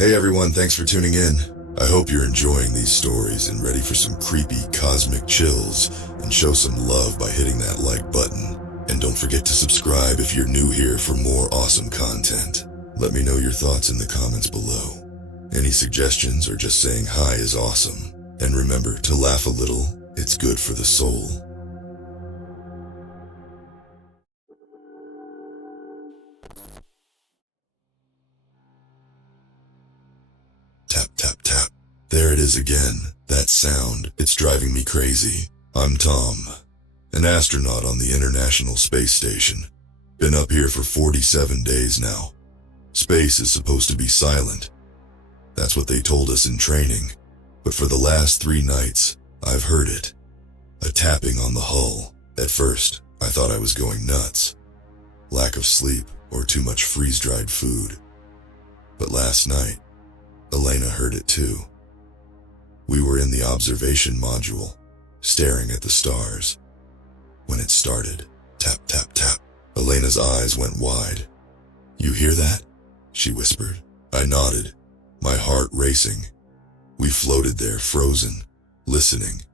Hey everyone, thanks for tuning in. I hope you're enjoying these stories and ready for some creepy cosmic chills, and show some love by hitting that like button. And don't forget to subscribe if you're new here for more awesome content. Let me know your thoughts in the comments below. Any suggestions or just saying hi is awesome. And remember to laugh a little, it's good for the soul. Tap, tap, tap. There it is again, that sound. It's driving me crazy. I'm Tom, an astronaut on the International Space Station. Been up here for 47 days now. Space is supposed to be silent. That's what they told us in training. But for the last 3 nights, I've heard it. A tapping on the hull. At first, I thought I was going nuts. Lack of sleep or too much freeze-dried food. But last night, Elena heard it too. We were in the observation module, staring at the stars. When it started, tap, tap, tap, Elena's eyes went wide. "You hear that?" she whispered. I nodded, my heart racing. We floated there, frozen, listening.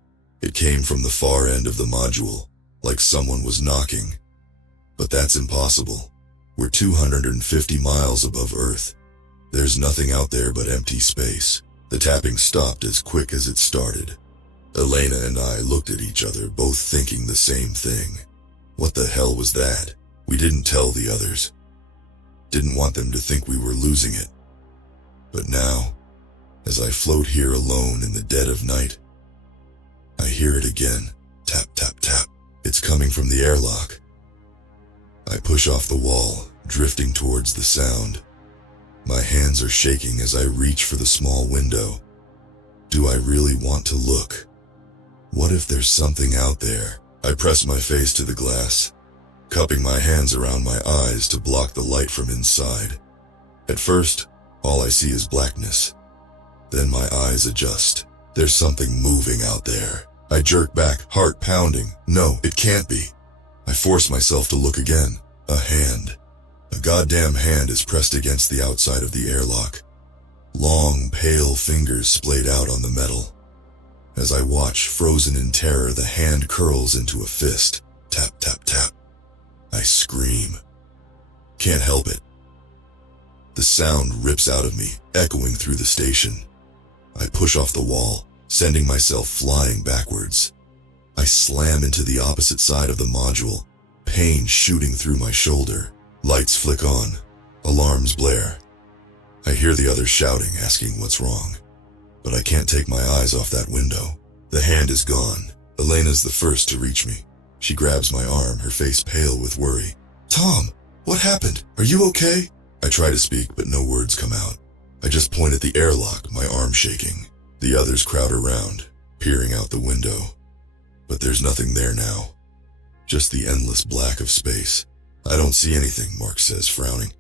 It came from the far end of the module, like someone was knocking. But that's impossible. We're 250 miles above Earth. There's nothing out there but empty space. The tapping stopped as quick as it started. Elena and I looked at each other, both thinking the same thing. What the hell was that? We didn't tell the others. Didn't want them to think we were losing it. But now, as I float here alone in the dead of night, I hear it again. Tap, tap, tap. It's coming from the airlock. I push off the wall, drifting towards the sound. My hands are shaking as I reach for the small window. Do I really want to look? What if there's something out there? I press my face to the glass, cupping my hands around my eyes to block the light from inside. At first, all I see is blackness. Then my eyes adjust. There's something moving out there. I jerk back, heart pounding. No, it can't be. I force myself to look again. A hand. A goddamn hand is pressed against the outside of the airlock. Long, pale fingers splayed out on the metal. As I watch, frozen in terror, the hand curls into a fist. Tap, tap, tap. I scream. Can't help it. The sound rips out of me, echoing through the station. I push off the wall, sending myself flying backwards. I slam into the opposite side of the module, pain shooting through my shoulder. Lights flick on, alarms blare. I hear the others shouting, asking what's wrong. But I can't take my eyes off that window. The hand is gone. Elena's the first to reach me. She grabs my arm, her face pale with worry. "Tom, what happened? Are you okay?" I try to speak, but no words come out. I just point at the airlock, my arm shaking. The others crowd around, peering out the window. But there's nothing there now. Just the endless black of space. "I don't see anything," Mark says, frowning.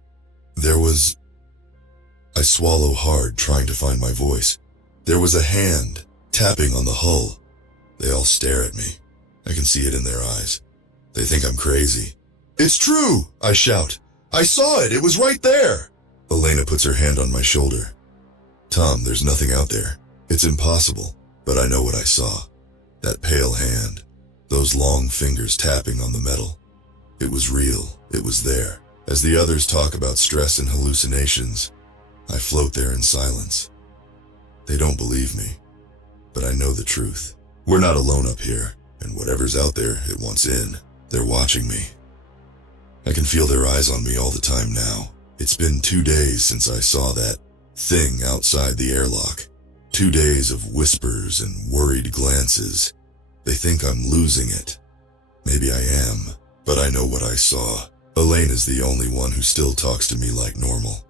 I swallow hard, trying to find my voice. There was a hand, tapping on the hull. They all stare at me. I can see it in their eyes. They think I'm crazy. "It's true," I shout. "I saw it, it was right there." Elena puts her hand on my shoulder. "Tom, there's nothing out there. It's impossible, but I know what I saw. That pale hand, those long fingers tapping on the metal. It was real, it was there." As the others talk about stress and hallucinations, I float there in silence. They don't believe me, but I know the truth. We're not alone up here, and whatever's out there, it wants in. They're watching me. I can feel their eyes on me all the time now. It's been 2 days since I saw that thing outside the airlock. 2 days of whispers and worried glances. They think I'm losing it. Maybe I am, but I know what I saw. Elena's the only one who still talks to me like normal.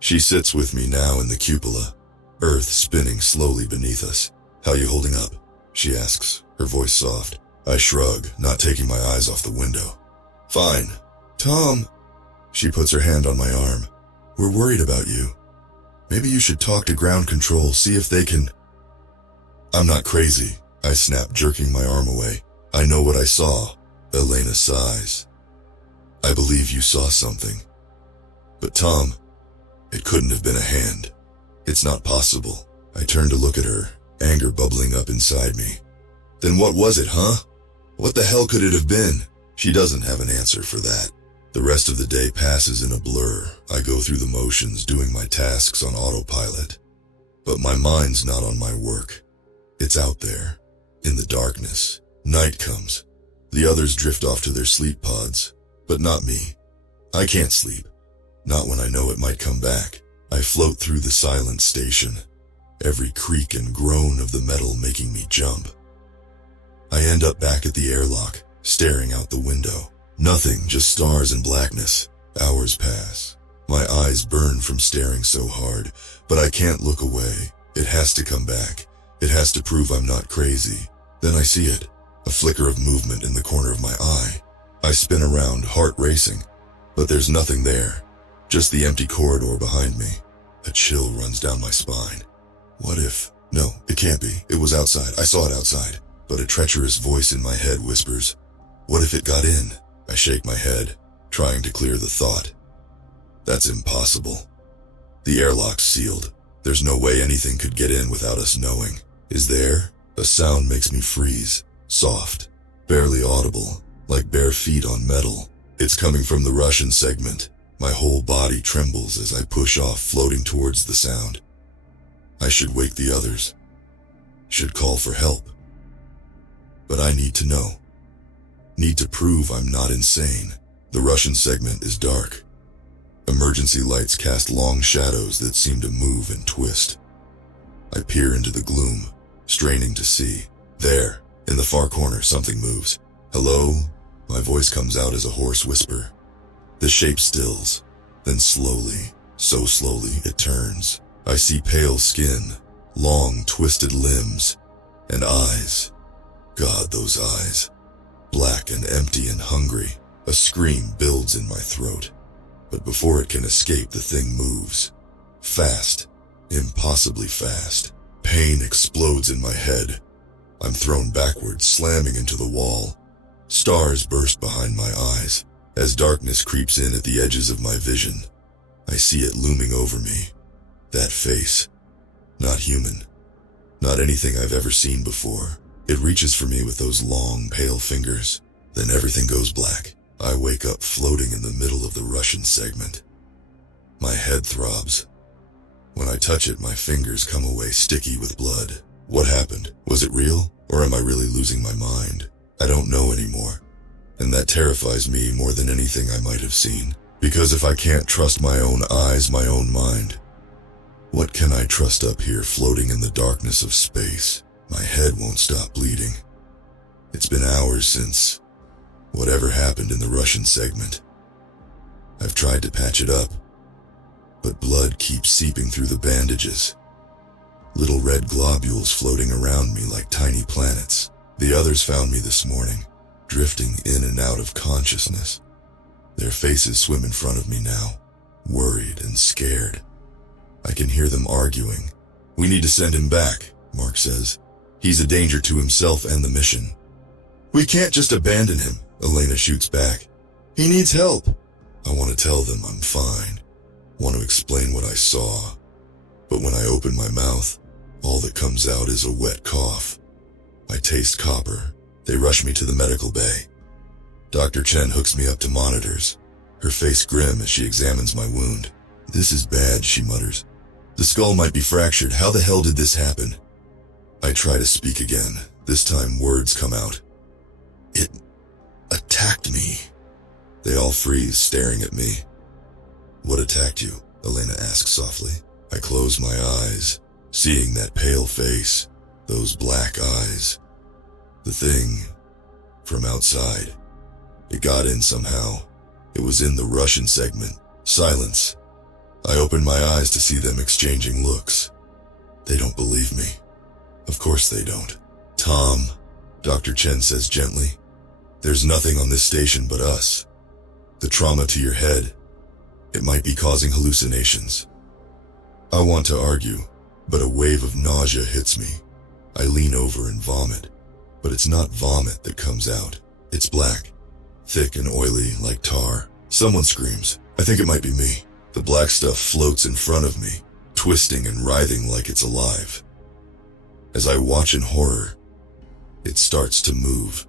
She sits with me now in the cupola, Earth spinning slowly beneath us. "How you holding up?" she asks, her voice soft. I shrug, not taking my eyes off the window. "Fine." "Tom," she puts her hand on my arm. "We're worried about you. Maybe you should talk to ground control, see if they can—" "I'm not crazy," I snap, jerking my arm away. "I know what I saw." Elena sighs. "I believe you saw something. But Tom, It couldn't have been a hand. It's not possible. I turned to look at her, anger bubbling up inside me. Then what was it, huh? What the hell could it have been? She doesn't have an answer for that. The rest of the day passes in a blur. I go through the motions, doing my tasks on autopilot. But my mind's not on my work. It's out there, in the darkness. Night comes. The others drift off to their sleep pods, but not me. I can't sleep. Not when I know it might come back. I float through the silent station, every creak and groan of the metal making me jump. I end up back at the airlock, staring out the window. Nothing, just stars and blackness. Hours pass. My eyes burn from staring so hard, but I can't look away. It has to come back. It has to prove I'm not crazy. Then I see it, a flicker of movement in the corner of my eye. I spin around, heart racing, but there's nothing there. Just the empty corridor behind me. A chill runs down my spine. What if? No, it can't be. It was outside. I saw it outside. But a treacherous voice in my head whispers, what if it got in? I shake my head, trying to clear the thought. That's impossible. The airlock's sealed. There's no way anything could get in without us knowing. Is there? A sound makes me freeze. Soft, barely audible, like bare feet on metal. It's coming from the Russian segment. My whole body trembles as I push off, floating towards the sound. I should wake the others. Should call for help. But I need to know. Need to prove I'm not insane. The Russian segment is dark. Emergency lights cast long shadows that seem to move and twist. I peer into the gloom, straining to see. There, in the far corner, something moves. Hello? My voice comes out as a hoarse whisper. The shape stills, then slowly, so slowly, it turns. I see pale skin, long, twisted limbs, and eyes. God, those eyes. Black and empty and hungry. A scream builds in my throat. But before it can escape, the thing moves. Fast. Impossibly fast. Pain explodes in my head. I'm thrown backwards, slamming into the wall. Stars burst behind my eyes. As darkness creeps in at the edges of my vision, I see it looming over me. That face. Not human. Not anything I've ever seen before. It reaches for me with those long, pale fingers. Then everything goes black. I wake up floating in the middle of the Russian segment. My head throbs. When I touch it, my fingers come away sticky with blood. What happened? Was it real? Or am I really losing my mind? I don't know anymore. And that terrifies me more than anything I might have seen. Because if I can't trust my own eyes, my own mind, what can I trust up here floating in the darkness of space? My head won't stop bleeding. It's been hours since whatever happened in the Russian segment. I've tried to patch it up, but blood keeps seeping through the bandages. Little red globules floating around me like tiny planets. The others found me this morning, drifting in and out of consciousness. Their faces swim in front of me now, worried and scared. I can hear them arguing. We need to send him back, Mark says. He's a danger to himself and the mission. We can't just abandon him, Elena shoots back. He needs help. I want to tell them I'm fine. Want to explain what I saw. But when I open my mouth, all that comes out is a wet cough. I taste copper. They rush me to the medical bay. Dr. Chen hooks me up to monitors, her face grim as she examines my wound. This is bad, she mutters. The skull might be fractured. How the hell did this happen? I try to speak again. This time words come out. It attacked me. They all freeze, staring at me. What attacked you? Elena asks softly. I close my eyes, seeing that pale face, those black eyes. The thing from outside. It got in somehow. It was in the Russian segment. Silence. I open my eyes to see them exchanging looks. They don't believe me. Of course they don't. Tom, Dr. Chen says gently, there's nothing on this station but us. The trauma to your head, it might be causing hallucinations. I want to argue, but a wave of nausea hits me. I lean over and vomit, but it's not vomit that comes out. It's black, thick and oily like tar. Someone screams. I think it might be me. The black stuff floats in front of me, twisting and writhing like it's alive. As I watch in horror, it starts to move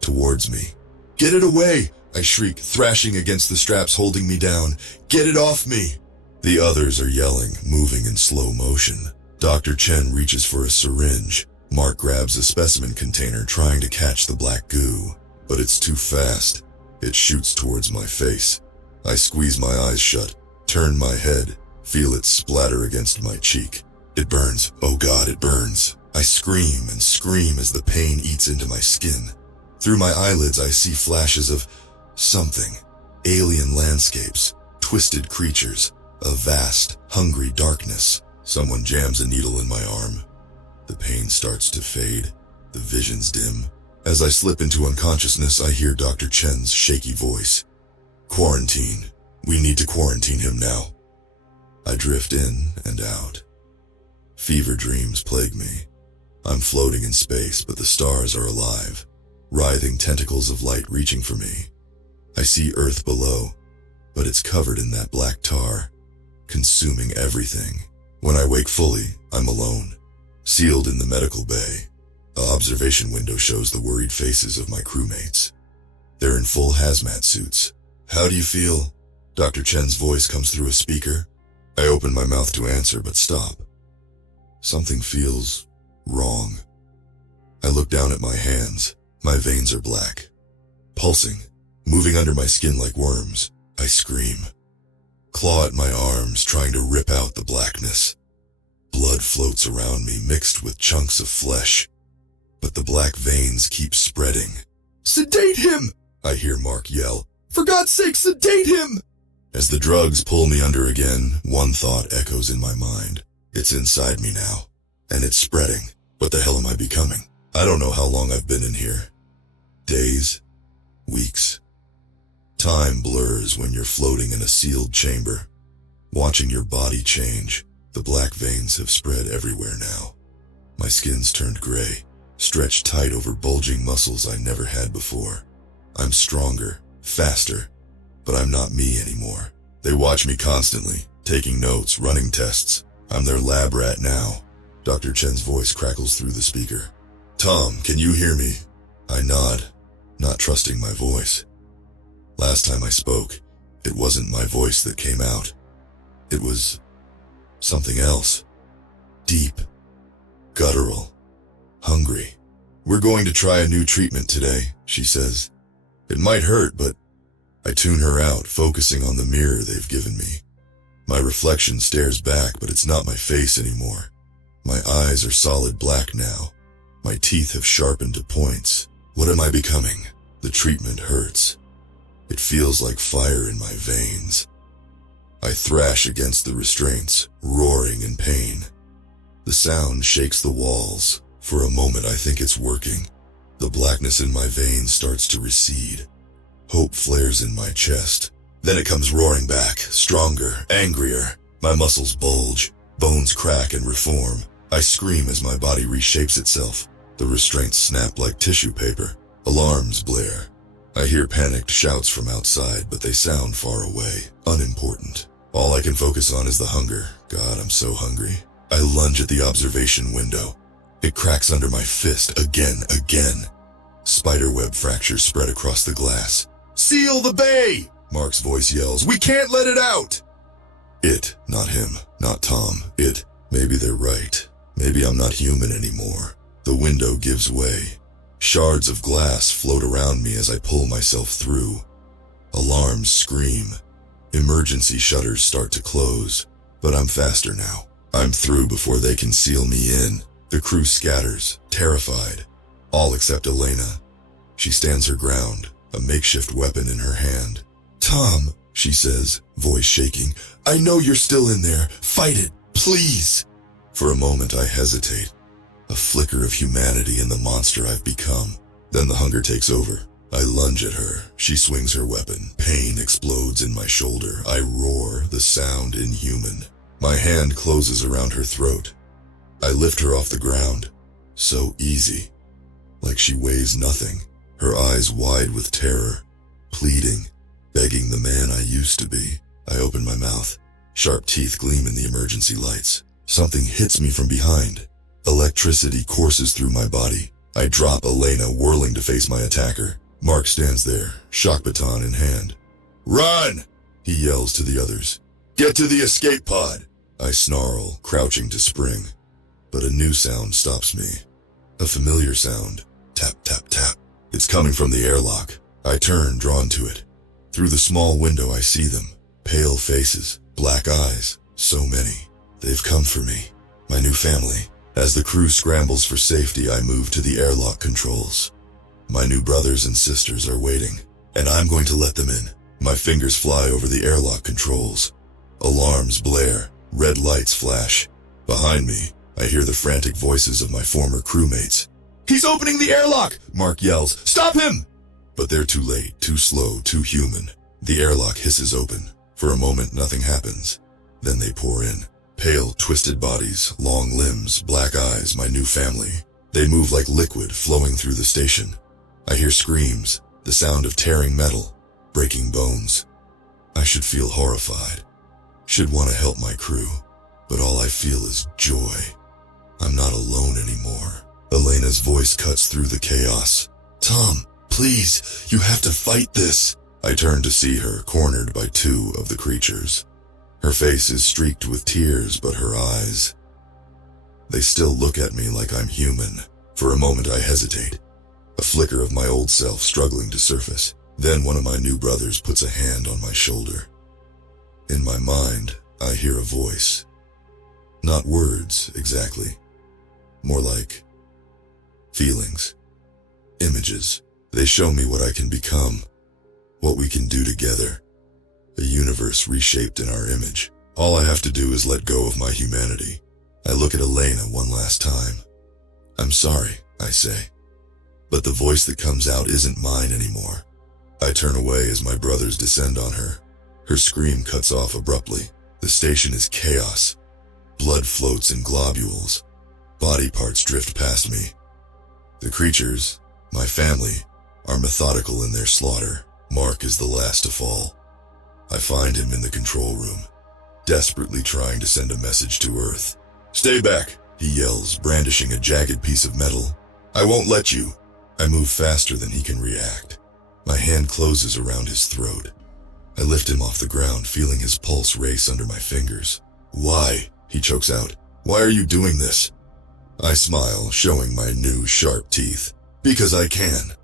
towards me. "Get it away!" I shriek, thrashing against the straps holding me down. "Get it off me!" The others are yelling, moving in slow motion. Dr. Chen reaches for a syringe. Mark grabs a specimen container, trying to catch the black goo, but it's too fast. It shoots towards my face. I squeeze my eyes shut, turn my head, feel it splatter against my cheek. It burns. Oh God, it burns. I scream and scream as the pain eats into my skin. Through my eyelids, I see flashes of something. Alien landscapes, twisted creatures, a vast, hungry darkness. Someone jams a needle in my arm. The pain starts to fade. The visions dim. As I slip into unconsciousness, I hear Dr. Chen's shaky voice. "Quarantine. We need to quarantine him now." I drift in and out. Fever dreams plague me. I'm floating in space, but the stars are alive, writhing tentacles of light reaching for me. I see Earth below, but it's covered in that black tar, consuming everything. When I wake fully, I'm alone, sealed in the medical bay. The observation window shows the worried faces of my crewmates. They're in full hazmat suits. "How do you feel?" Dr. Chen's voice comes through a speaker. I open my mouth to answer, but stop. Something feels wrong. I look down at my hands. My veins are black, pulsing, moving under my skin like worms. I scream, claw at my arms, trying to rip out the blackness. Blood floats around me, mixed with chunks of flesh, but the black veins keep spreading. "Sedate him!" I hear Mark yell. "For God's sake, sedate him!" As the drugs pull me under again, one thought echoes in my mind. It's inside me now, and it's spreading. What the hell am I becoming? I don't know how long I've been in here. Days, weeks. Time blurs when you're floating in a sealed chamber, watching your body change. The black veins have spread everywhere now. My skin's turned gray, stretched tight over bulging muscles I never had before. I'm stronger, faster, but I'm not me anymore. They watch me constantly, taking notes, running tests. I'm their lab rat now. Dr. Chen's voice crackles through the speaker. "Tom, can you hear me?" I nod, not trusting my voice. Last time I spoke, it wasn't my voice that came out. It was something else. Deep, guttural, hungry. "We're going to try a new treatment today," she says. It might hurt, but I tune her out, focusing on the mirror they've given me. My reflection stares back, but it's not my face anymore. My eyes are solid black now. My teeth have sharpened to points. What am I becoming? The treatment hurts. It feels like fire in my veins. I thrash against the restraints, roaring in pain. The sound shakes the walls. For a moment I think it's working. The blackness in my veins starts to recede. Hope flares in my chest. Then it comes roaring back, stronger, angrier. My muscles bulge, bones crack and reform. I scream as my body reshapes itself. The restraints snap like tissue paper. Alarms blare. I hear panicked shouts from outside, but they sound far away, unimportant. All I can focus on is the hunger. God, I'm so hungry. I lunge at the observation window. It cracks under my fist again. Spiderweb fractures spread across the glass. "Seal the bay!" Mark's voice yells. "We can't let it out!" It, not him, not Tom. It. Maybe they're right. Maybe I'm not human anymore. The window gives way. Shards of glass float around me as I pull myself through. Alarms scream. Emergency shutters start to close. But I'm faster now. I'm through before they can seal me in. The crew scatters, terrified. All except Elena. She stands her ground, a makeshift weapon in her hand. "Tom," she says, voice shaking, "I know you're still in there. Fight it, please." For a moment I hesitate. A flicker of humanity in the monster I've become. Then the hunger takes over. I lunge at her. She swings her weapon. Pain explodes in my shoulder. I roar, the sound inhuman. My hand closes around her throat. I lift her off the ground. So easy. Like she weighs nothing. Her eyes wide with terror. Pleading. Begging the man I used to be. I open my mouth. Sharp teeth gleam in the emergency lights. Something hits me from behind. Electricity courses through my body. I drop Elena, whirling to face my attacker. Mark stands there, shock baton in hand. "Run!" he yells to the others. "Get to the escape pod!" I snarl, crouching to spring. But a new sound stops me. A familiar sound. Tap, tap, tap. It's coming from the airlock. I turn, drawn to it. Through the small window I see them. Pale faces, black eyes, so many. They've come for me, my new family. As the crew scrambles for safety, I move to the airlock controls. My new brothers and sisters are waiting, and I'm going to let them in. My fingers fly over the airlock controls. Alarms blare, red lights flash. Behind me, I hear the frantic voices of my former crewmates. "He's opening the airlock!" Mark yells. "Stop him!" But they're too late, too slow, too human. The airlock hisses open. For a moment, nothing happens. Then they pour in. Pale, twisted bodies, long limbs, black eyes, my new family. They move like liquid flowing through the station. I hear screams, the sound of tearing metal, breaking bones. I should feel horrified. Should want to help my crew. But all I feel is joy. I'm not alone anymore. Elena's voice cuts through the chaos. "Tom, please, you have to fight this." I turn to see her, cornered by two of the creatures. Her face is streaked with tears, but her eyes, they still look at me like I'm human. For a moment I hesitate, a flicker of my old self struggling to surface. Then one of my new brothers puts a hand on my shoulder. In my mind, I hear a voice. Not words, exactly. More like feelings, images. They show me what I can become, what we can do together. A universe reshaped in our image. All I have to do is let go of my humanity. I look at Elena one last time. "I'm sorry," I say. But the voice that comes out isn't mine anymore. I turn away as my brothers descend on her. Her scream cuts off abruptly. The station is chaos. Blood floats in globules. Body parts drift past me. The creatures, my family, are methodical in their slaughter. Mark is the last to fall. I find him in the control room, desperately trying to send a message to Earth. "Stay back," he yells, brandishing a jagged piece of metal. "I won't let you." I move faster than he can react. My hand closes around his throat. I lift him off the ground, feeling his pulse race under my fingers. "Why?" he chokes out. "Why are you doing this?" I smile, showing my new sharp teeth. "Because I can."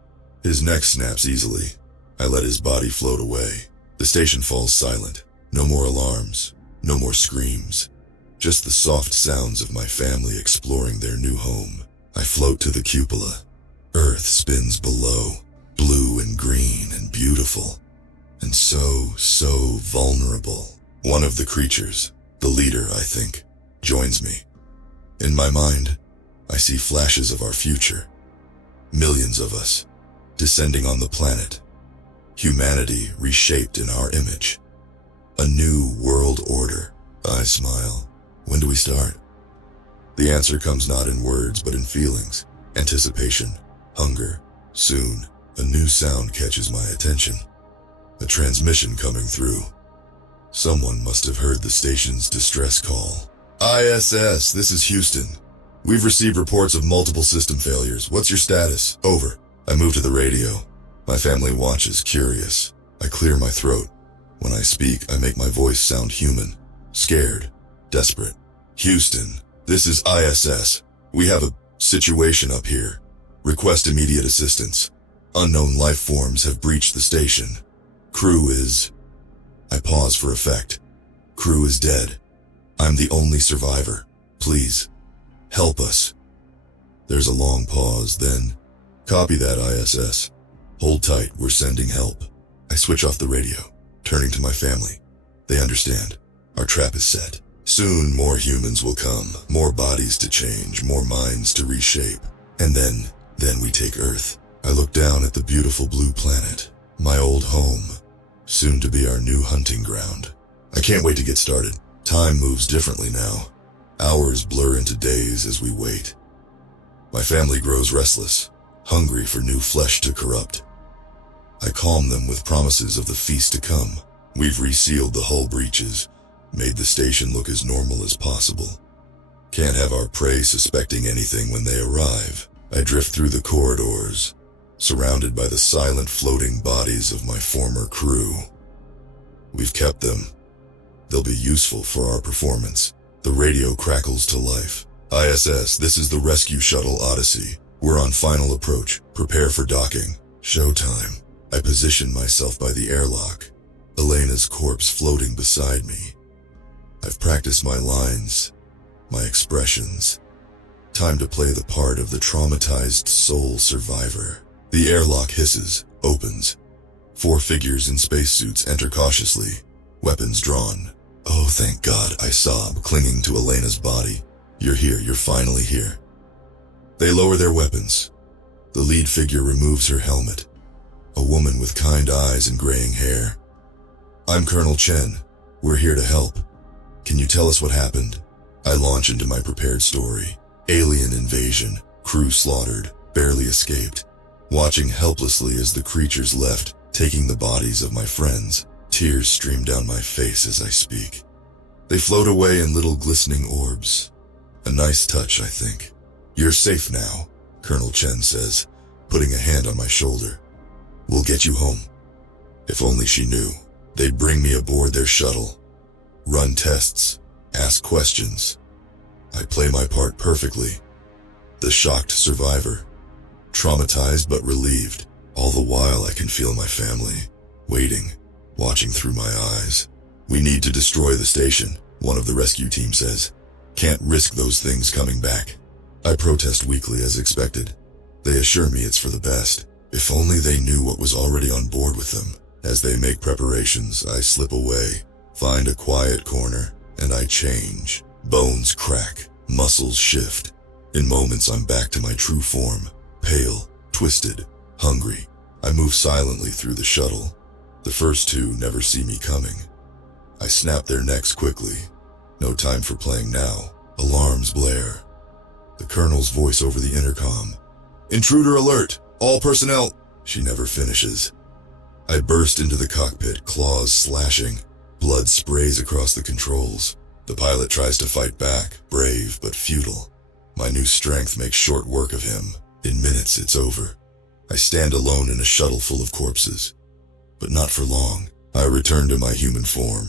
His neck snaps easily. I let his body float away. The station falls silent. No more alarms, no more screams. Just the soft sounds of my family exploring their new home. I float to the cupola. Earth spins below, blue and green and beautiful. And so vulnerable. One of the creatures, the leader, I think, joins me. In my mind, I see flashes of our future. Millions of us, descending on the planet. Humanity reshaped in our image. A new world order. I smile. When do we start? The answer comes not in words, but in feelings. Anticipation, hunger. Soon, a new sound catches my attention. A transmission coming through. Someone must have heard the station's distress call. "ISS, this is Houston. We've received reports of multiple system failures. What's your status? Over." I move to the radio. My family watches, curious. I clear my throat. When I speak, I make my voice sound human. Scared. Desperate. "Houston, this is ISS. We have a situation up here. Request immediate assistance. Unknown life forms have breached the station. Crew is..." I pause for effect. "Crew is dead. I'm the only survivor. Please, help us." There's a long pause, then, "Copy that, ISS. Hold tight, we're sending help." I switch off the radio, turning to my family. They understand. Our trap is set. Soon more humans will come, more bodies to change, more minds to reshape. And then we take Earth. I look down at the beautiful blue planet, my old home, soon to be our new hunting ground. I can't wait to get started. Time moves differently now. Hours blur into days as we wait. My family grows restless, hungry for new flesh to corrupt. I calm them with promises of the feast to come. We've resealed the hull breaches, made the station look as normal as possible. Can't have our prey suspecting anything when they arrive. I drift through the corridors, surrounded by the silent floating bodies of my former crew. We've kept them. They'll be useful for our performance. The radio crackles to life. ISS, this is the rescue shuttle Odyssey. We're on final approach. Prepare for docking. Showtime. I position myself by the airlock, Elena's corpse floating beside me. I've practiced my lines, my expressions. Time to play the part of the traumatized soul survivor. The airlock hisses, opens. 4 figures in spacesuits enter cautiously, weapons drawn. Oh, thank God, I sob, clinging to Elena's body. You're here, you're finally here. They lower their weapons. The lead figure removes her helmet. A woman with kind eyes and graying hair. I'm Colonel Chen. We're here to help. Can you tell us what happened? I launch into my prepared story. Alien invasion, crew slaughtered, barely escaped. Watching helplessly as the creatures left, taking the bodies of my friends. Tears stream down my face as I speak. They float away in little glistening orbs. A nice touch, I think. You're safe now, Colonel Chen says, putting a hand on my shoulder. We'll get you home. If only she knew. They'd bring me aboard their shuttle. Run tests. Ask questions. I play my part perfectly. The shocked survivor. Traumatized but relieved. All the while I can feel my family. Waiting. Watching through my eyes. We need to destroy the station, one of the rescue team says. Can't risk those things coming back. I protest weakly as expected. They assure me it's for the best. If only they knew what was already on board with them. As they make preparations, I slip away, find a quiet corner, and I change. Bones crack, muscles shift. In moments I'm back to my true form, pale, twisted, hungry. I move silently through the shuttle. The first 2 never see me coming. I snap their necks quickly. No time for playing now. Alarms blare. The colonel's voice over the intercom. Intruder alert! All personnel! She never finishes. I burst into the cockpit, claws slashing. Blood sprays across the controls. The pilot tries to fight back, brave but futile. My new strength makes short work of him. In minutes, it's over. I stand alone in a shuttle full of corpses. But not for long. I return to my human form.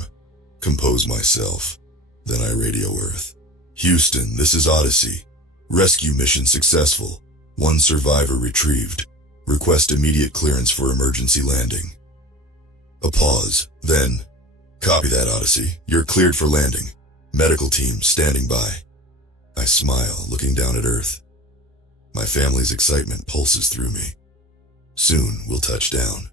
Compose myself. Then I radio Earth. Houston, this is Odyssey. Rescue mission successful. 1 survivor retrieved. Request immediate clearance for emergency landing. A pause, then, copy that, Odyssey. You're cleared for landing. Medical team standing by. I smile, looking down at Earth. My family's excitement pulses through me. Soon we'll touch down.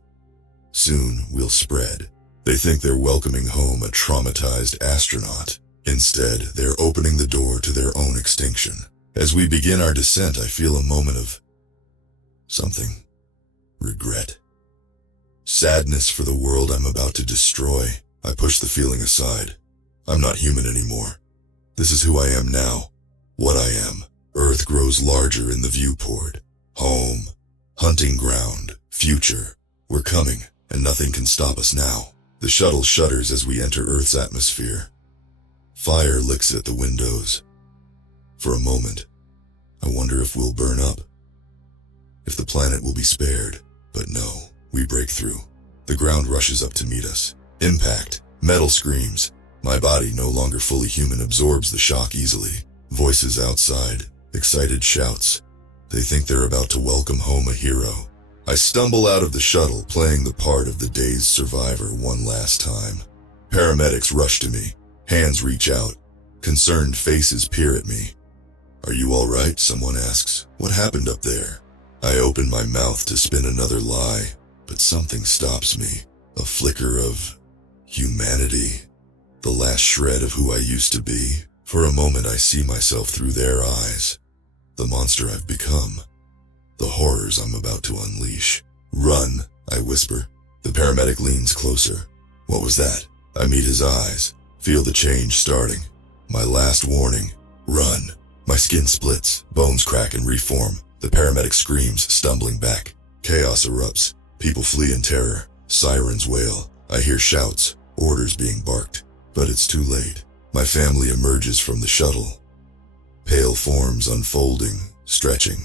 Soon we'll spread. They think they're welcoming home a traumatized astronaut. Instead, they're opening the door to their own extinction. As we begin our descent, I feel a moment of something. Regret. Sadness for the world I'm about to destroy. I push the feeling aside. I'm not human anymore. This is who I am now. What I am. Earth grows larger in the viewport. Home. Hunting ground. Future. We're coming, and nothing can stop us now. The shuttle shudders as we enter Earth's atmosphere. Fire licks at the windows. For a moment, I wonder if we'll burn up. If the planet will be spared. But no, we break through. The ground rushes up to meet us. Impact. Metal screams. My body, no longer fully human, absorbs the shock easily. Voices outside. Excited shouts. They think they're about to welcome home a hero. I stumble out of the shuttle, playing the part of the dazed survivor one last time. Paramedics rush to me. Hands reach out. Concerned faces peer at me. Are you all right? Someone asks. What happened up there? I open my mouth to spin another lie, but something stops me. A flicker of humanity. The last shred of who I used to be. For a moment I see myself through their eyes. The monster I've become. The horrors I'm about to unleash. Run, I whisper. The paramedic leans closer. What was that? I meet his eyes. Feel the change starting. My last warning. Run. My skin splits. Bones crack and reform. The paramedic screams, stumbling back. Chaos erupts. People flee in terror. Sirens wail. I hear shouts. orders being barked. But it's too late. My family emerges from the shuttle. Pale forms unfolding, stretching.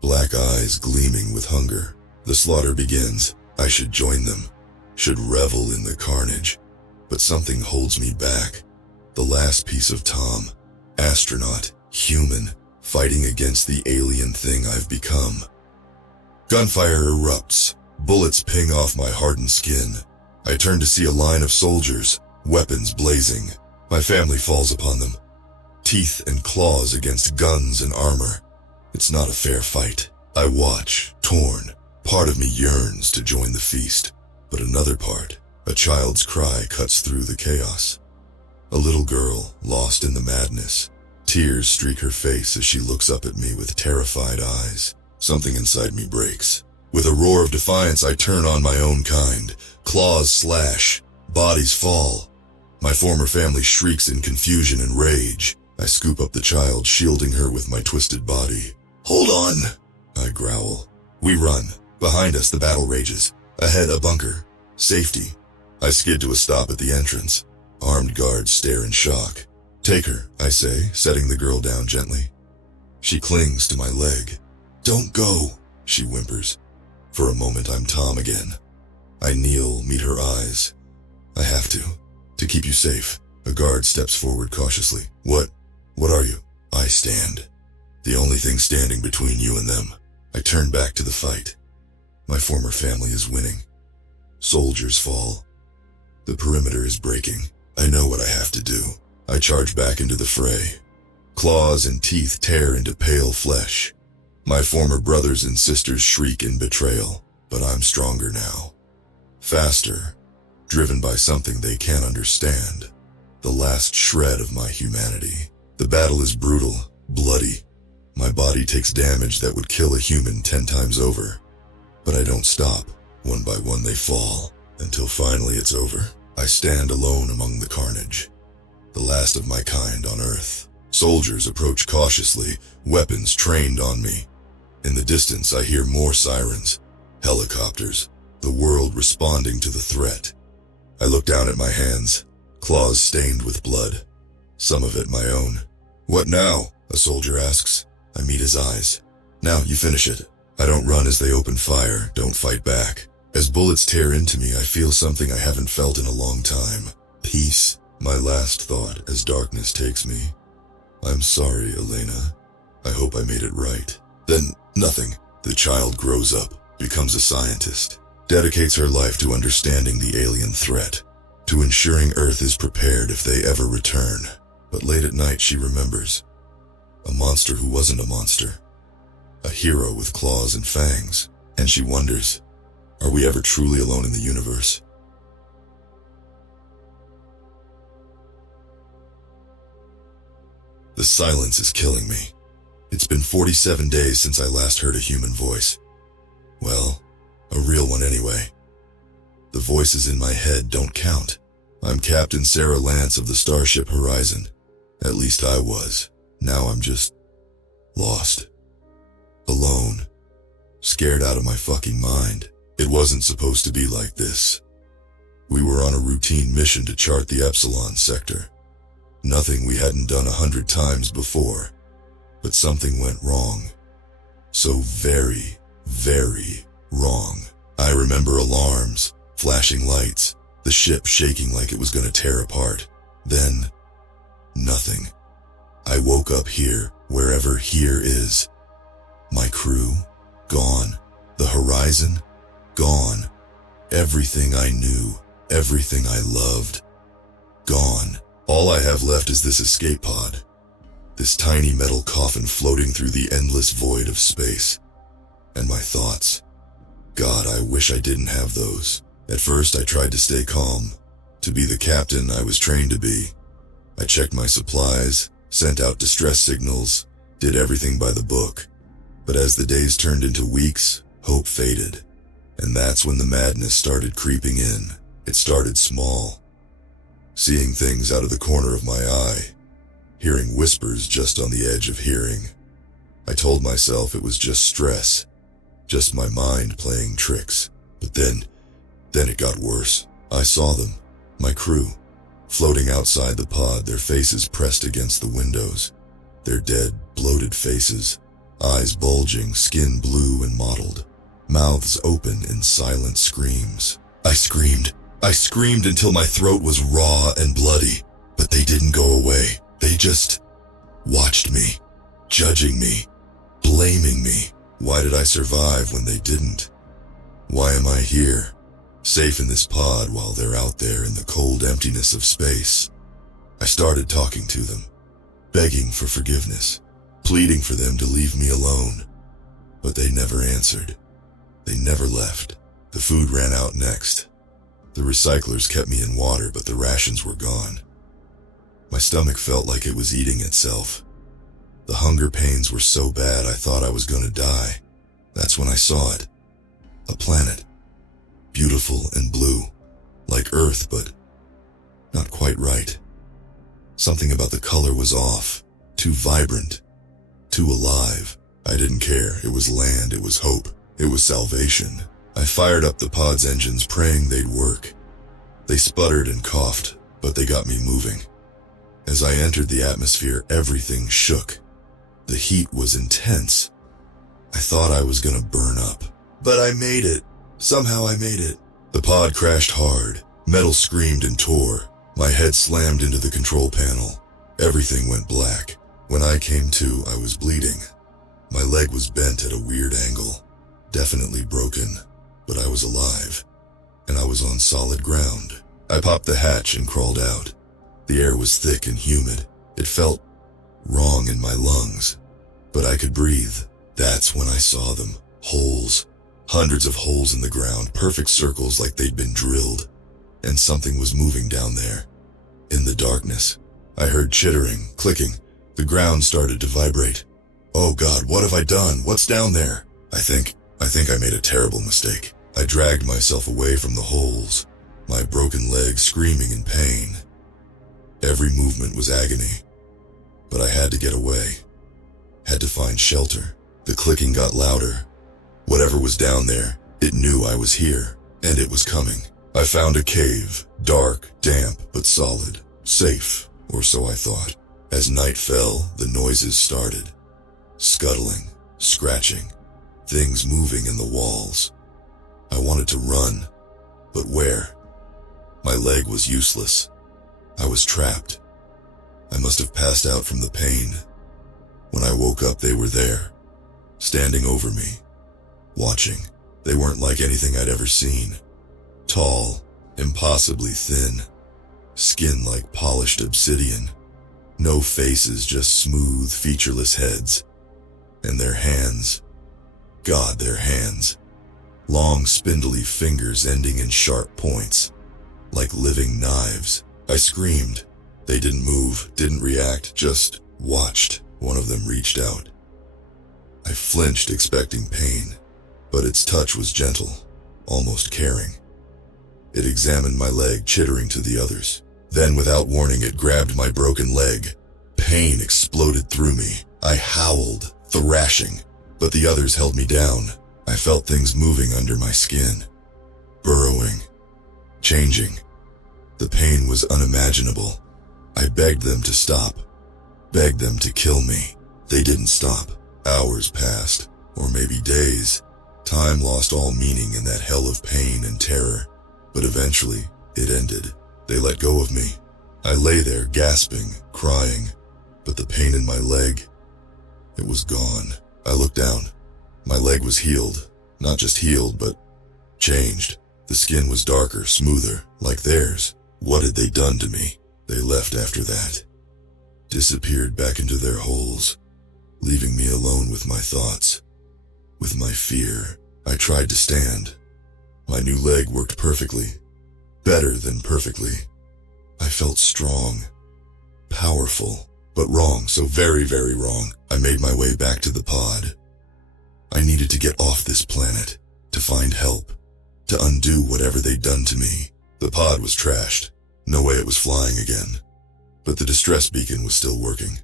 Black eyes gleaming with hunger. The slaughter begins. I should join them, should revel in the carnage. But something holds me back. The last piece of Tom, astronaut, human, fighting against the alien thing I've become. Gunfire erupts. Bullets ping off my hardened skin. I turn to see a line of soldiers, weapons blazing. My family falls upon them. Teeth and claws against guns and armor. It's not a fair fight. I watch, torn. Part of me yearns to join the feast, but another part, a child's cry, cuts through the chaos. A little girl, lost in the madness. Tears streak her face as she looks up at me with terrified eyes. Something inside me breaks. With a roar of defiance, I turn on my own kind. Claws slash, bodies fall. My former family shrieks in confusion and rage. I scoop up the child, shielding her with my twisted body. "Hold on," I growl. We run. Behind us, the battle rages. Ahead, a bunker. Safety. I skid to a stop at the entrance. Armed guards stare in shock. "Take her," I say, setting the girl down gently. She clings to my leg. "Don't go," she whimpers. For a moment, I'm Tom again. I kneel, meet her eyes. "I have to keep you safe." A guard steps forward cautiously. What are you?" I stand. "The only thing standing between you and them." I turn back to the fight. My former family is winning. Soldiers fall. The perimeter is breaking. I know what I have to do. I charge back into the fray. Claws and teeth tear into pale flesh. My former brothers and sisters shriek in betrayal, but I'm stronger now. Faster, driven by something they can't understand. The last shred of my humanity. The battle is brutal, bloody. My body takes damage that would kill a human 10 times over. But I don't stop. One by one they fall, until finally it's over. I stand alone among the carnage. The last of my kind on Earth. Soldiers approach cautiously, weapons trained on me. In the distance I hear more sirens. Helicopters. The world responding to the threat. I look down at my hands, claws stained with blood. Some of it my own. "What now?" a soldier asks. I meet his eyes. "Now you finish it." I don't run as they open fire, don't fight back. As bullets tear into me, I feel something I haven't felt in a long time. Peace. My last thought as darkness takes me. "I'm sorry, Elena. I hope I made it right." Then, nothing. The child grows up, becomes a scientist, dedicates her life to understanding the alien threat, to ensuring Earth is prepared if they ever return. But late at night she remembers. A monster who wasn't a monster. A hero with claws and fangs. And she wonders, are we ever truly alone in the universe? The silence is killing me. It's been 47 days since I last heard a human voice. Well, a real one anyway. The voices in my head don't count. I'm Captain Sarah Lance of the Starship Horizon. At least I was. Now I'm just lost. Alone. Scared out of my fucking mind. It wasn't supposed to be like this. We were on a routine mission to chart the Epsilon sector. Nothing we hadn't done 100 times before. But something went wrong. So very, very wrong. I remember alarms, flashing lights, the ship shaking like it was gonna tear apart. Then, nothing. I woke up here, wherever here is. My crew, gone. The horizon, gone. Everything I knew, everything I loved, gone. All I have left is this escape pod. This tiny metal coffin floating through the endless void of space. And my thoughts. God, I wish I didn't have those. At first I tried to stay calm, to be the captain I was trained to be. I checked my supplies, sent out distress signals, did everything by the book. But as the days turned into weeks, hope faded. And that's when the madness started creeping in. It started small. Seeing things out of the corner of my eye. Hearing whispers just on the edge of hearing. I told myself it was just stress. Just my mind playing tricks. But then it got worse. I saw them. My crew, floating outside the pod, their faces pressed against the windows. Their dead, bloated faces, eyes bulging, skin blue and mottled, mouths open in silent screams. I screamed until my throat was raw and bloody, but they didn't go away. They just watched me, judging me, blaming me. Why did I survive when they didn't? Why am I here, safe in this pod while they're out there in the cold emptiness of space? I started talking to them, begging for forgiveness, pleading for them to leave me alone. But they never answered. They never left. The food ran out next. The recyclers kept me in water, but the rations were gone. My stomach felt like it was eating itself. The hunger pains were so bad I thought I was gonna die. That's when I saw it. A planet. Beautiful and blue. Like Earth, but not quite right. Something about the color was off. Too vibrant. Too alive. I didn't care. It was land. It was hope. It was salvation. I fired up the pod's engines, praying they'd work. They sputtered and coughed, but they got me moving. As I entered the atmosphere, everything shook. The heat was intense. I thought I was gonna burn up. But I made it. Somehow I made it. The pod crashed hard. Metal screamed and tore. My head slammed into the control panel. Everything went black. When I came to, I was bleeding. My leg was bent at a weird angle. Definitely broken. But I was alive, and I was on solid ground. I popped the hatch and crawled out. The air was thick and humid. It felt wrong in my lungs, but I could breathe. That's when I saw them. Holes. Hundreds of holes in the ground, perfect circles like they'd been drilled. And something was moving down there. In the darkness, I heard chittering, clicking. The ground started to vibrate. Oh God, what have I done? What's down there? I think I made a terrible mistake. I dragged myself away from the holes, my broken leg screaming in pain. Every movement was agony, but I had to get away. Had to find shelter. The clicking got louder. Whatever was down there, it knew I was here, and it was coming. I found a cave, dark, damp, but solid. Safe, or so I thought. As night fell, the noises started. Scuttling, scratching, things moving in the walls. I wanted to run, but where? My leg was useless. I was trapped. I must have passed out from the pain. When I woke up, they were there, standing over me, watching. They weren't like anything I'd ever seen. Tall, impossibly thin, skin like polished obsidian. No faces, just smooth, featureless heads. And their hands. God, their hands. Long, spindly fingers ending in sharp points, like living knives. I screamed. They didn't move, didn't react, just watched. One of them reached out. I flinched, expecting pain, but its touch was gentle, almost caring. It examined my leg, chittering to the others. Then, without warning, it grabbed my broken leg. Pain exploded through me. I howled, thrashing, but the others held me down. I felt things moving under my skin, burrowing, changing. The pain was unimaginable. I begged them to stop, begged them to kill me. They didn't stop. Hours passed, or maybe days. Time lost all meaning in that hell of pain and terror, but eventually it ended. They let go of me. I lay there gasping, crying, but the pain in my leg, it was gone. I looked down. My leg was healed. Not just healed, but changed. The skin was darker, smoother, like theirs. What had they done to me? They left after that. Disappeared back into their holes, leaving me alone with my thoughts, with my fear. I tried to stand. My new leg worked perfectly. Better than perfectly. I felt strong, powerful, but wrong, so very, very wrong. I made my way back to the pod. I needed to get off this planet, to find help, to undo whatever they'd done to me. The pod was trashed. No way it was flying again. But the distress beacon was still working.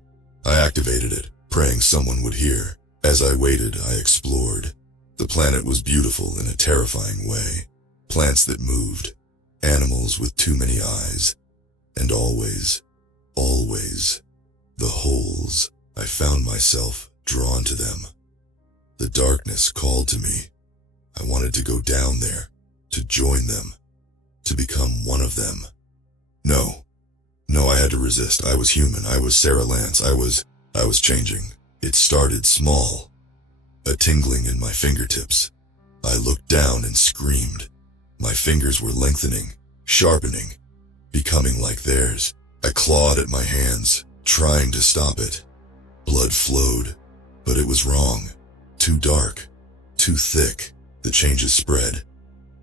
I activated it, praying someone would hear. As I waited, I explored. The planet was beautiful in a terrifying way. Plants that moved, animals with too many eyes, and always, the holes. I found myself drawn to them. The darkness called to me. I wanted to go down there, to join them, to become one of them. No, I had to resist. I was human. I was Sarah Lance. I was changing. It started small, a tingling in my fingertips. I looked down and screamed. My fingers were lengthening, sharpening, becoming like theirs. I clawed at my hands, trying to stop it. Blood flowed, but it was wrong. Too dark, too thick. The changes spread.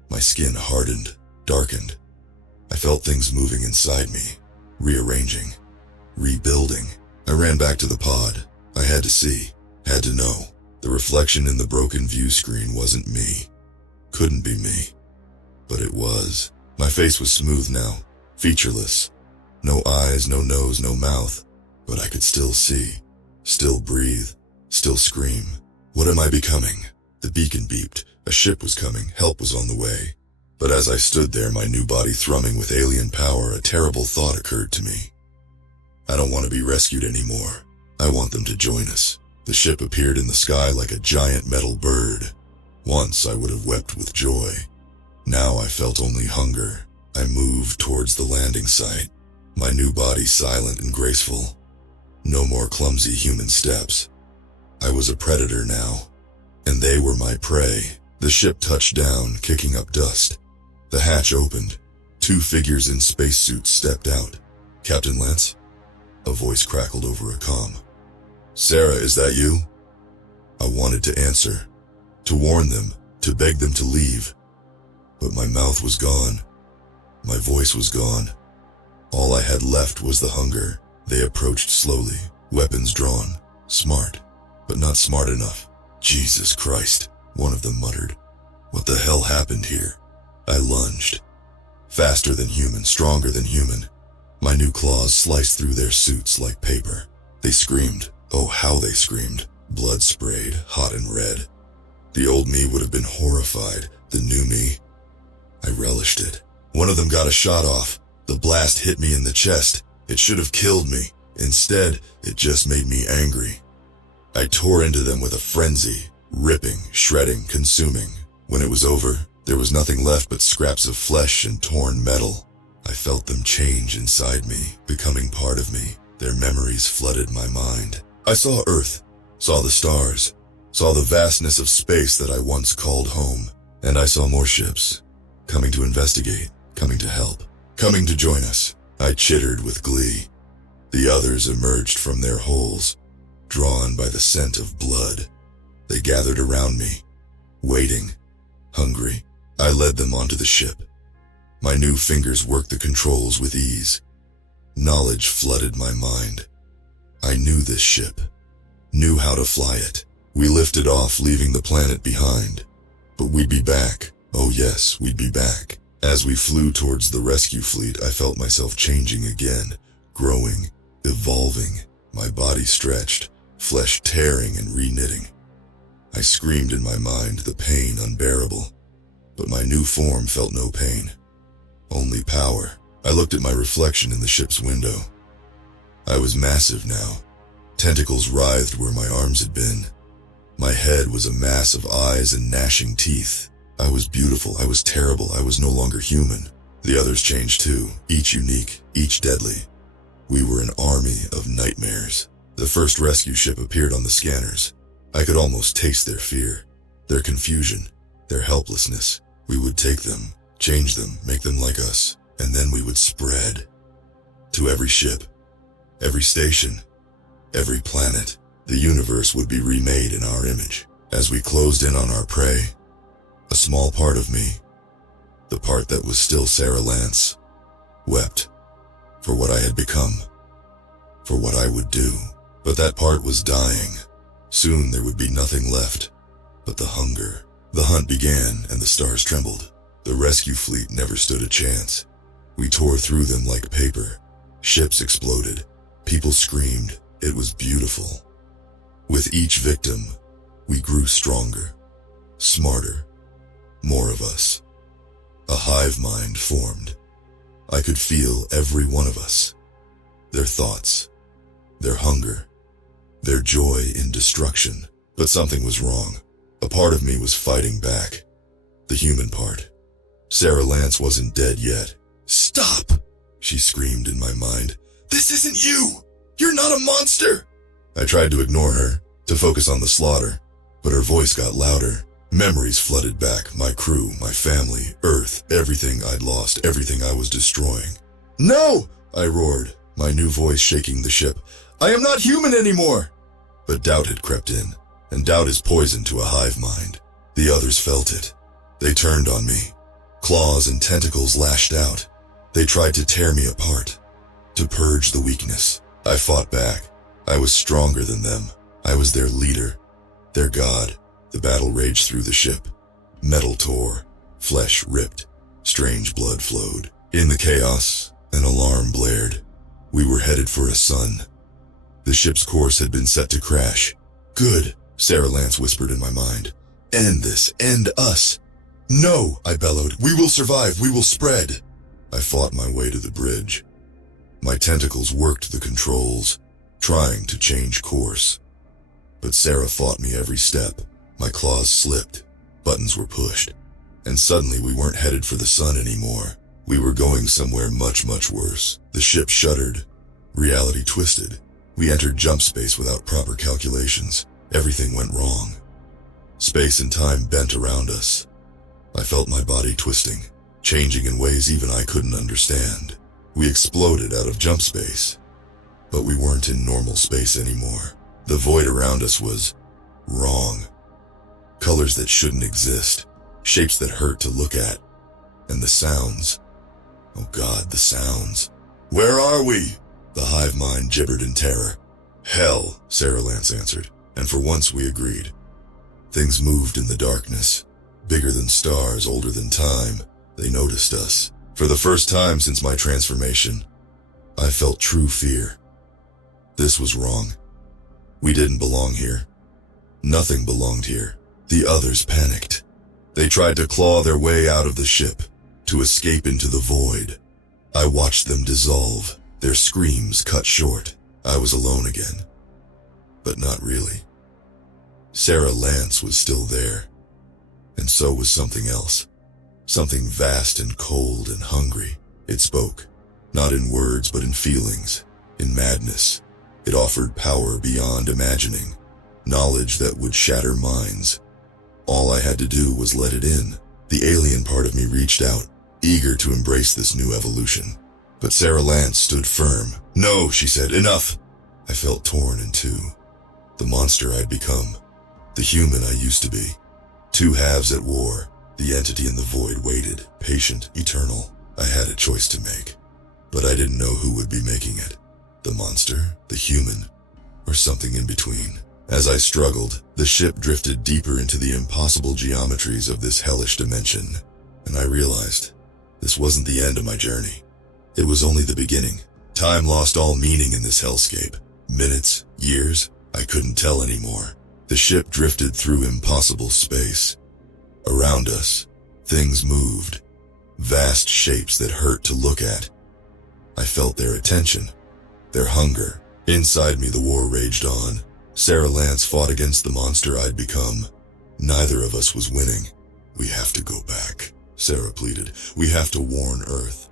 My skin hardened, darkened. I felt things moving inside me, rearranging, rebuilding. I ran back to the pod. I had to see, had to know. The reflection in the broken view screen wasn't me. Couldn't be me. But it was. My face was smooth now, featureless. No eyes, no nose, no mouth. But I could still see, still breathe, still scream. What am I becoming? The beacon beeped. A ship was coming. Help was on the way. But as I stood there, my new body thrumming with alien power, a terrible thought occurred to me. I don't want to be rescued anymore. I want them to join us. The ship appeared in the sky like a giant metal bird. Once I would have wept with joy. Now I felt only hunger. I moved towards the landing site, my new body silent and graceful. No more clumsy human steps. I was a predator now, and they were my prey. The ship touched down, kicking up dust. The hatch opened. 2 figures in spacesuits stepped out. Captain Lance? A voice crackled over a comm. Sarah, is that you? I wanted to answer, to warn them, to beg them to leave. But my mouth was gone. My voice was gone. All I had left was the hunger. They approached slowly, weapons drawn, smart, but not smart enough. Jesus Christ, one of them muttered. What the hell happened here? I lunged. Faster than human, stronger than human. My new claws sliced through their suits like paper. They screamed. Oh, how they screamed. Blood sprayed, hot and red. The old me would have been horrified. The new me, I relished it. One of them got a shot off. The blast hit me in the chest. It should have killed me. Instead, it just made me angry. I tore into them with a frenzy, ripping, shredding, consuming. When it was over, there was nothing left but scraps of flesh and torn metal. I felt them change inside me, becoming part of me. Their memories flooded my mind. I saw Earth, saw the stars, saw the vastness of space that I once called home. And I saw more ships, coming to investigate, coming to help, coming to join us. I chittered with glee. The others emerged from their holes, drawn by the scent of blood. They gathered around me, waiting, hungry. I led them onto the ship. My new fingers worked the controls with ease. Knowledge flooded my mind. I knew this ship, knew how to fly it. We lifted off, leaving the planet behind. But we'd be back. Oh yes, we'd be back. As we flew towards the rescue fleet, I felt myself changing again, growing, evolving. My body stretched, flesh tearing and re-knitting. I screamed in my mind, the pain unbearable. But my new form felt no pain, only power. I looked at my reflection in the ship's window. I was massive now. Tentacles writhed where my arms had been. My head was a mass of eyes and gnashing teeth. I was beautiful, I was terrible, I was no longer human. The others changed too, each unique, each deadly. We were an army of nightmares. The first rescue ship appeared on the scanners. I could almost taste their fear, their confusion, their helplessness. We would take them, change them, make them like us, and then we would spread. To every ship, every station, every planet, the universe would be remade in our image. As we closed in on our prey, a small part of me, the part that was still Sarah Lance, wept for what I had become, for what I would do. But that part was dying. Soon there would be nothing left but the hunger. The hunt began and the stars trembled. The rescue fleet never stood a chance. We tore through them like paper. Ships exploded. People screamed. It was beautiful. With each victim, we grew stronger, smarter, more of us. A hive mind formed. I could feel every one of us. Their thoughts, their hunger, their joy in destruction. But something was wrong. A part of me was fighting back. The human part. Sarah Lance wasn't dead yet. "Stop!" she screamed in my mind. "This isn't you! You're not a monster!" I tried to ignore her, to focus on the slaughter, but her voice got louder. Memories flooded back, my crew, my family, Earth, everything I'd lost, everything I was destroying. "No!" I roared, my new voice shaking the ship. "I am not human anymore!" But doubt had crept in, and doubt is poison to a hive mind. The others felt it. They turned on me. Claws and tentacles lashed out. They tried to tear me apart, to purge the weakness. I fought back. I was stronger than them. I was their leader, their god. The battle raged through the ship. Metal tore, flesh ripped, strange blood flowed. In the chaos, an alarm blared. We were headed for a sun. The ship's course had been set to crash. "Good," Sarah Lance whispered in my mind. "End this, end us." "No," I bellowed. "We will survive, we will spread." I fought my way to the bridge. My tentacles worked the controls, trying to change course. But Sarah fought me every step. My claws slipped, buttons were pushed, and suddenly we weren't headed for the sun anymore. We were going somewhere much, much worse. The ship shuddered. Reality twisted. We entered jump space without proper calculations. Everything went wrong. Space and time bent around us. I felt my body twisting, changing in ways even I couldn't understand. We exploded out of jump space. But we weren't in normal space anymore. The void around us was wrong. Colors that shouldn't exist, shapes that hurt to look at, and the sounds. Oh God, the sounds. "Where are we?" The hive mind gibbered in terror. "Hell," Sarah Lance answered, and for once we agreed. Things moved in the darkness, bigger than stars, older than time. They noticed us. For the first time since my transformation, I felt true fear. This was wrong. We didn't belong here. Nothing belonged here. The others panicked. They tried to claw their way out of the ship, to escape into the void. I watched them dissolve, their screams cut short. I was alone again. But not really. Sarah Lance was still there. And so was something else. Something vast and cold and hungry. It spoke, not in words but in feelings, in madness. It offered power beyond imagining, knowledge that would shatter minds. All I had to do was let it in. The alien part of me reached out, eager to embrace this new evolution. But Sarah Lance stood firm. "No," she said, "enough." I felt torn in two. The monster I'd become, the human I used to be. Two halves at war. The entity in the void waited, patient, eternal. I had a choice to make, but I didn't know who would be making it. The monster, the human, or something in between. As I struggled, the ship drifted deeper into the impossible geometries of this hellish dimension, and I realized this wasn't the end of my journey. It was only the beginning. Time lost all meaning in this hellscape. Minutes, years, I couldn't tell anymore. The ship drifted through impossible space. Around us, things moved, vast shapes that hurt to look at. I felt their attention, their hunger. Inside me, the war raged on. Sarah Lance fought against the monster I'd become. Neither of us was winning. "We have to go back," Sarah pleaded. "We have to warn Earth."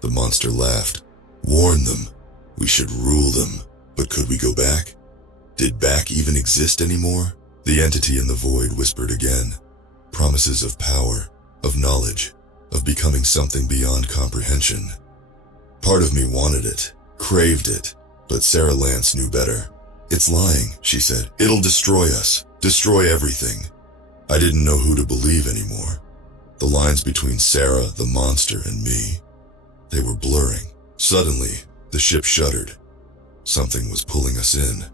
The monster laughed. "Warn them. We should rule them. But could we go back? Did back even exist anymore?" The entity in the void whispered again. Promises of power, of knowledge, of becoming something beyond comprehension. Part of me wanted it, craved it, but Sarah Lance knew better. "It's lying," she said. "It'll destroy us, destroy everything." I didn't know who to believe anymore. The lines between Sarah, the monster, and me, they were blurring. Suddenly, the ship shuddered. Something was pulling us in.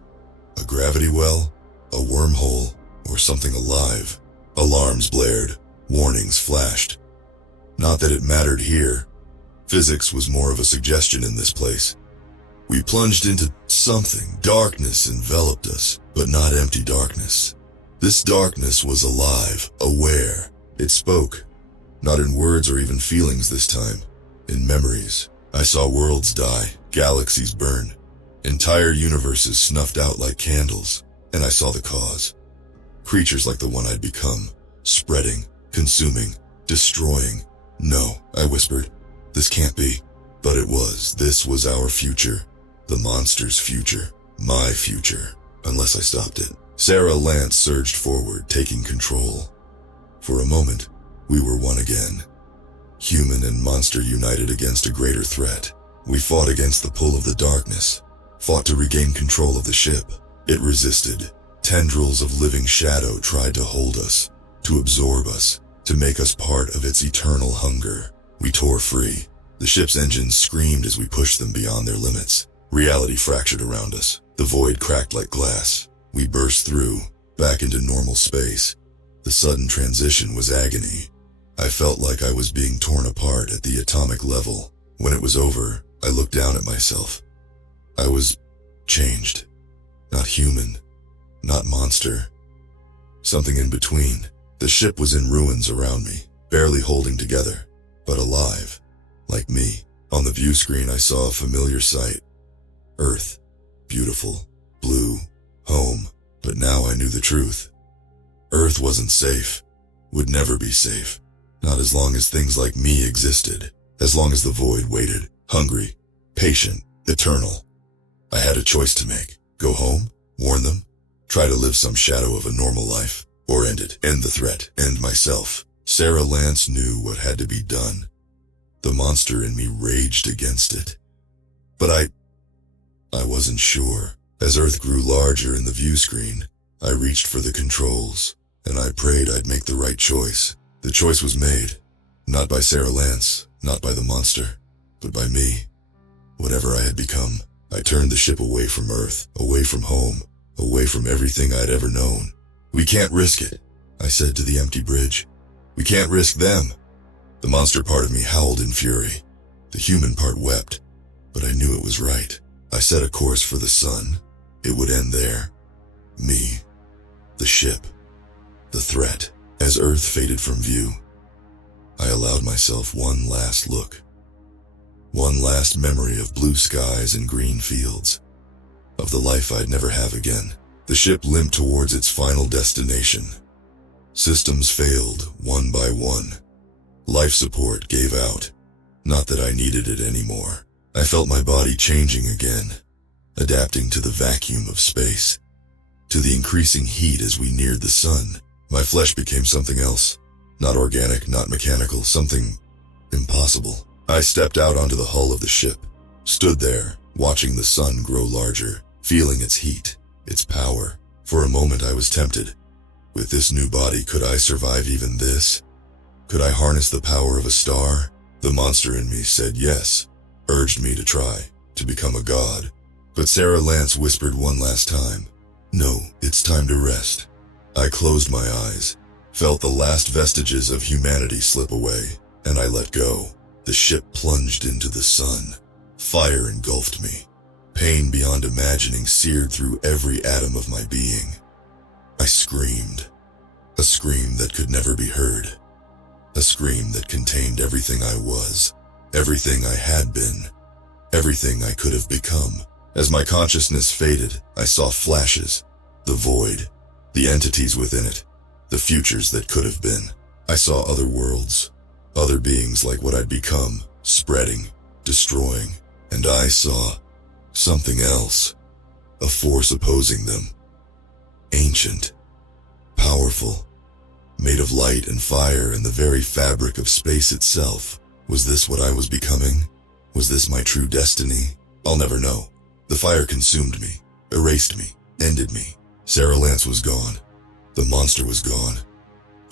A gravity well, a wormhole, or something alive. Alarms blared, warnings flashed. Not that it mattered here. Physics was more of a suggestion in this place. We plunged into something. Darkness enveloped us, but not empty darkness. This darkness was alive, aware. It spoke, Not in words or even feelings this time. In memories. I saw worlds die, galaxies burn, entire universes snuffed out like candles, and I saw the cause. Creatures like the one I'd become, spreading, consuming, destroying. No, I whispered. This can't be. But it was. This was our future. The monster's future. My future. Unless I stopped it. Sarah Lance surged forward, taking control. For a moment, we were one again. Human and monster united against a greater threat. We fought against the pull of the darkness. Fought to regain control of the ship. It resisted. Tendrils of living shadow tried to hold us, to absorb us, to make us part of its eternal hunger. We tore free. The ship's engines screamed as we pushed them beyond their limits. Reality fractured around us. The void cracked like glass. We burst through, back into normal space. The sudden transition was agony. I felt like I was being torn apart at the atomic level. When it was over, I looked down at myself. I was changed. Not human. Not monster. Something in between. The ship was in ruins around me, barely holding together, but alive. Like me. On the view screen I saw a familiar sight. Earth. Beautiful. Blue. Home. But now I knew the truth. Earth wasn't safe. Would never be safe. Not as long as things like me existed. As long as the void waited. Hungry. Patient. Eternal. I had a choice to make. Go home? Warn them? Try to live some shadow of a normal life? Or end it? End the threat? End myself? Sarah Lance knew what had to be done. The monster in me raged against it. But I wasn't sure. As Earth grew larger in the view screen, I reached for the controls, and I prayed I'd make the right choice. The choice was made. Not by Sarah Lance, not by the monster, but by me. Whatever I had become, I turned the ship away from Earth, away from home, away from everything I'd ever known. We can't risk it, I said to the empty bridge. We can't risk them. The monster part of me howled in fury. The human part wept, but I knew it was right. I set a course for the sun. It would end there. Me. The ship. The threat. As Earth faded from view, I allowed myself one last look. One last memory of blue skies and green fields. Of the life I'd never have again. The ship limped towards its final destination. Systems failed, one by one. Life support gave out. Not that I needed it anymore. I felt my body changing again, adapting to the vacuum of space, to the increasing heat as we neared the sun. My flesh became something else. Not organic, not mechanical, something impossible. I stepped out onto the hull of the ship, stood there, watching the sun grow larger, feeling its heat, its power. For a moment I was tempted. With this new body, could I survive even this? Could I harness the power of a star? The monster in me said yes, urged me to try, to become a god. But Sarah Lance whispered one last time, no, it's time to rest. I closed my eyes, felt the last vestiges of humanity slip away, and I let go. The ship plunged into the sun. Fire engulfed me. Pain beyond imagining seared through every atom of my being. I screamed. A scream that could never be heard. A scream that contained everything I was, everything I had been, everything I could have become. As my consciousness faded, I saw flashes, the void, the entities within it, the futures that could have been. I saw other worlds, other beings like what I'd become, spreading, destroying, and I saw something else, a force opposing them. Ancient, powerful, made of light and fire and the very fabric of space itself. Was this what I was becoming? Was this my true destiny? I'll never know. The fire consumed me, erased me, ended me. Sarah Lance was gone. The monster was gone.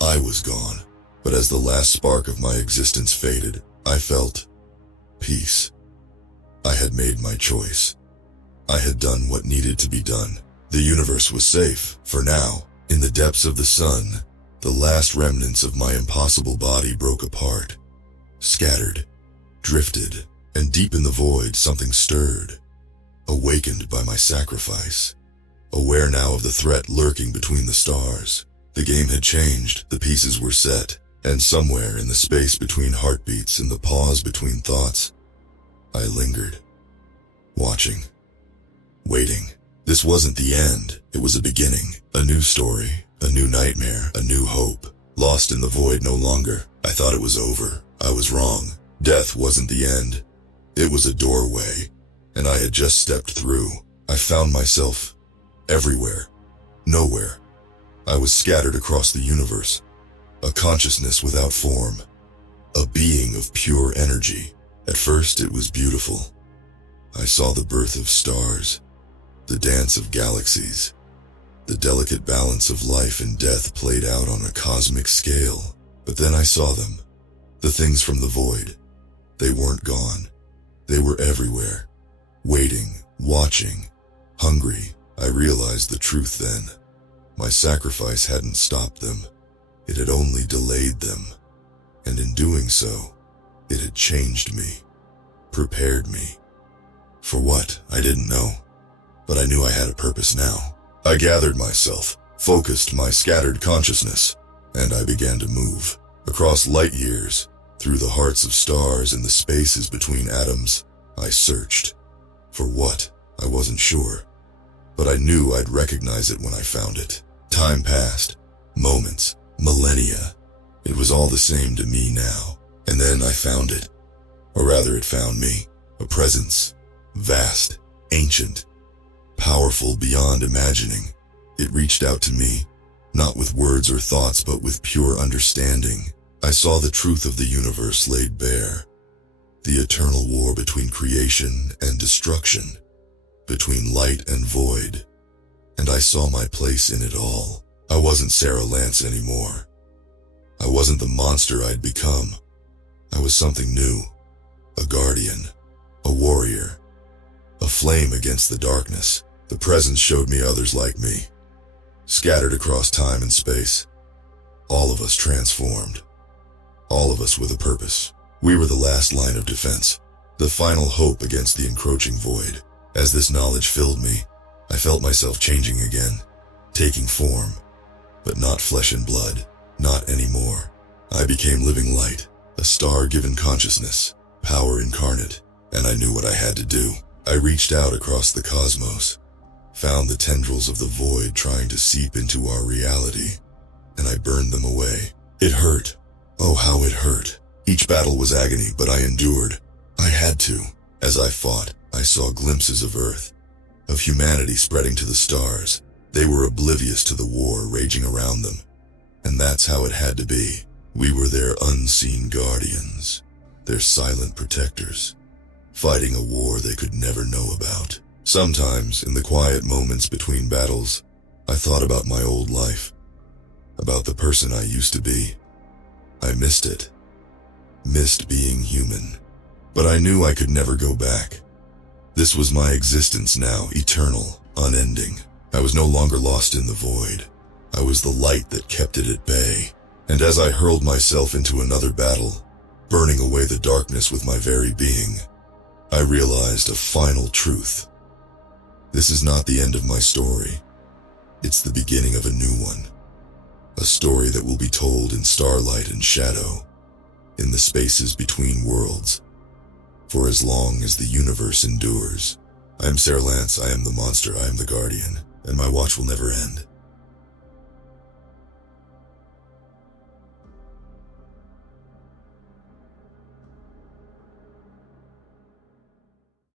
I was gone. But as the last spark of my existence faded, I felt peace. I had made my choice. I had done what needed to be done. The universe was safe, for now. In the depths of the sun, the last remnants of my impossible body broke apart, scattered, drifted, and deep in the void something stirred, awakened by my sacrifice. Aware now of the threat lurking between the stars. The game had changed, the pieces were set, And somewhere in the space between heartbeats and the pause between thoughts, I lingered, watching, waiting. This wasn't the end, it was a beginning, a new story, a new nightmare, a new hope. Lost in the void no longer. I thought it was over. I was wrong. Death wasn't the end. It was a doorway, and I had just stepped through. I found myself everywhere, nowhere. I was scattered across the universe, a consciousness without form, a being of pure energy. At first it was beautiful. I saw the birth of stars, the dance of galaxies, the delicate balance of life and death played out on a cosmic scale. But then I saw them, the things from the void. They weren't gone. They were everywhere, waiting, watching, hungry. I realized the truth then. My sacrifice hadn't stopped them. It had only delayed them. And in doing so, it had changed me, prepared me. For what, I didn't know. But I knew I had a purpose now. I gathered myself, focused my scattered consciousness, and I began to move. Across light years, through the hearts of stars and the spaces between atoms, I searched. For what, I wasn't sure. But I knew I'd recognize it when I found it. Time passed, moments, millennia. It was all the same to me now. And then I found it. Or rather, it found me. A presence, vast, ancient, powerful beyond imagining. It reached out to me, not with words or thoughts, but with pure understanding. I saw the truth of the universe laid bare, the eternal war between creation and destruction, between light and void, and I saw my place in it all. I wasn't Sarah Lance anymore. I wasn't the monster I'd become. I was something new, a guardian, a warrior, a flame against the darkness. The presence showed me others like me, scattered across time and space. All of us transformed. All of us with a purpose. We were the last line of defense, the final hope against the encroaching void. As this knowledge filled me, I felt myself changing again, taking form, but not flesh and blood, not anymore. I became living light, a star-given consciousness, power incarnate, and I knew what I had to do. I reached out across the cosmos, found the tendrils of the void trying to seep into our reality, and I burned them away. It hurt. Oh, how it hurt. Each battle was agony, but I endured. I had to. As I fought, I saw glimpses of Earth, of humanity spreading to the stars. They were oblivious to the war raging around them. And that's how it had to be. We were their unseen guardians, their silent protectors, fighting a war they could never know about. Sometimes, in the quiet moments between battles, I thought about my old life, about the person I used to be. I missed it, missed being human, but I knew I could never go back. This was my existence now, eternal, unending. I was no longer lost in the void. I was the light that kept it at bay. And as I hurled myself into another battle, burning away the darkness with my very being, I realized a final truth. This is not the end of my story. It's the beginning of a new one. A story that will be told in starlight and shadow, in the spaces between worlds, for as long as the universe endures. I am Sarah Lance, I am the monster, I am the guardian, and my watch will never end.